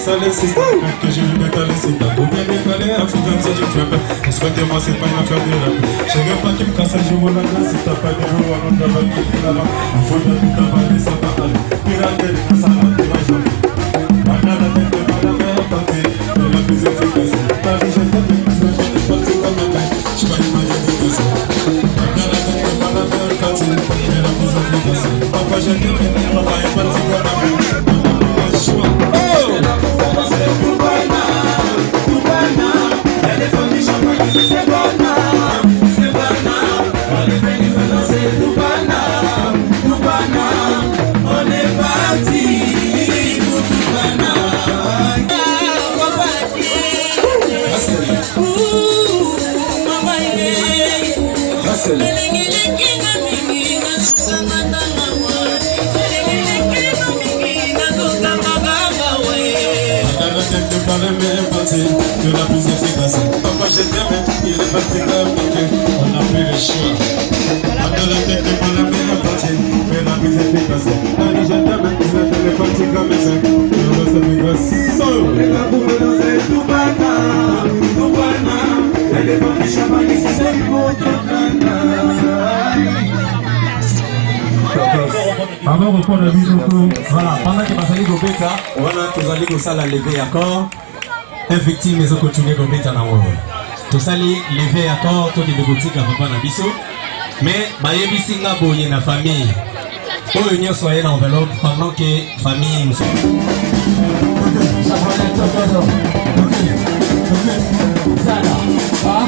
Ça laisse que je vais m'étaler, c'est pas pour bien décaler, à fou comme si tu fais pas. Respectez-moi, c'est pas une affaire de rap. J'ai même pas qui me casse un jour la glace, si t'as pas de jour, on doit pas tout là-bas. Il faut bien tout avaler, ça va aller. Pirater, ça va, tu vas jamais. Maintenant, la tête de ma mère, tentée, de la plus efficace. Ta vie, j'ai fait des plus, je n'ai pas tout comme ma mère. Je pas une manière de faire ça. Maintenant, la tête de ma mère, tentée, de la plus efficace. Papa, j'ai dit, papa, il pas de tout comme ma mère. De la plus efficace. Papa, je t'aime, il est parti compliqué. On a fait le choix. Dans la tête de mon ami, il est parti. Mais la plus efficace. Allez, je t'aime, il est parti comme ça. Le reste efficace. Solo. Les gars, pour me lancer, tout bana. Tout bana. Elle est partie chamailler, c'est pour tout bana. Avant de reprendre la vidéo, voilà, pendant que Basali Gobeta, voilà, tous allez au la lever à corps. Effectivement, mais on continue à mettre en avant. Tout ça, lever à corps, tout les boutiques à papa Nabiso. Mais, Bayebi Singa Boye na famille. Pour union soyez dans l'enveloppe pendant que famille nous. Ah,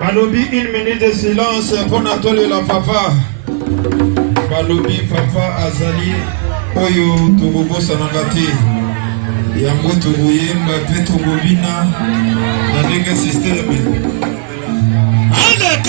Balobi, une minute de silence pour Nathalie la papa. Balobi papa azali oyo tugobo sanangati. Yango tugoyemba pe tugobina na ndenge systeme. Allez,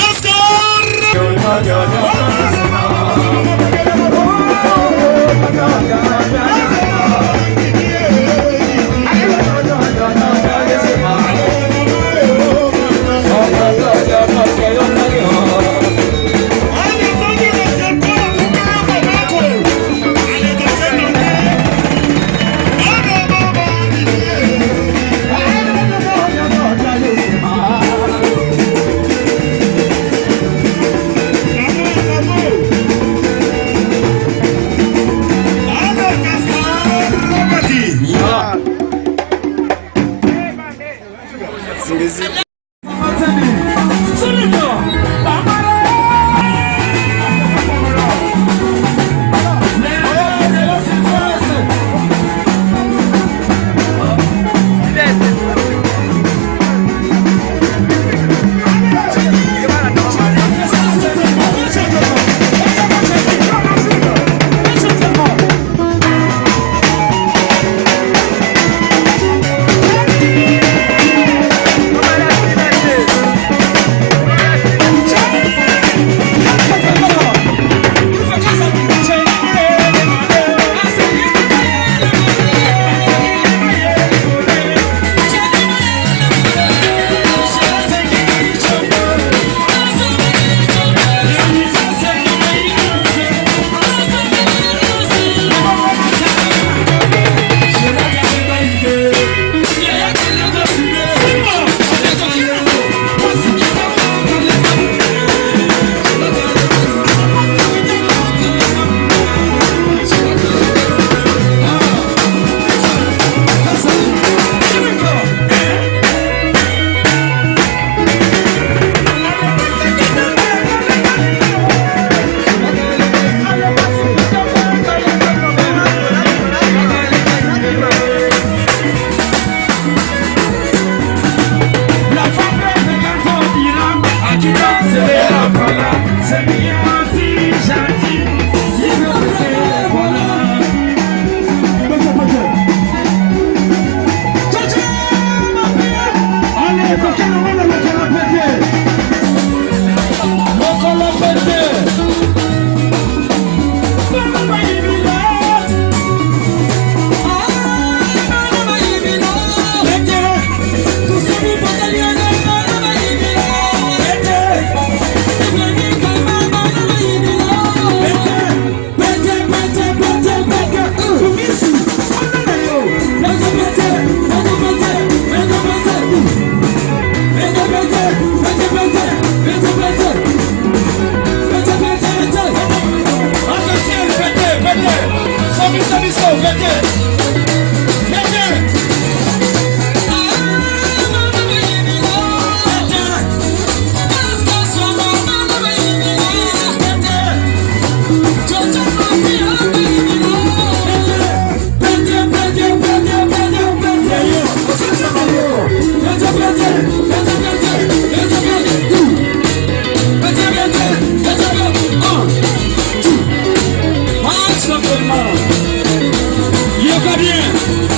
seulement. Il y a pas bien.